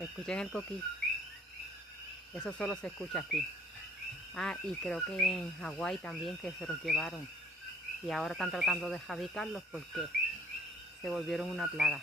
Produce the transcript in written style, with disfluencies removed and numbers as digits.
Escuchen el coquí. Eso solo se escucha aquí. Ah, y creo que en Hawái también que se los llevaron. Y ahora están tratando de erradicarlos porque se volvieron una plaga.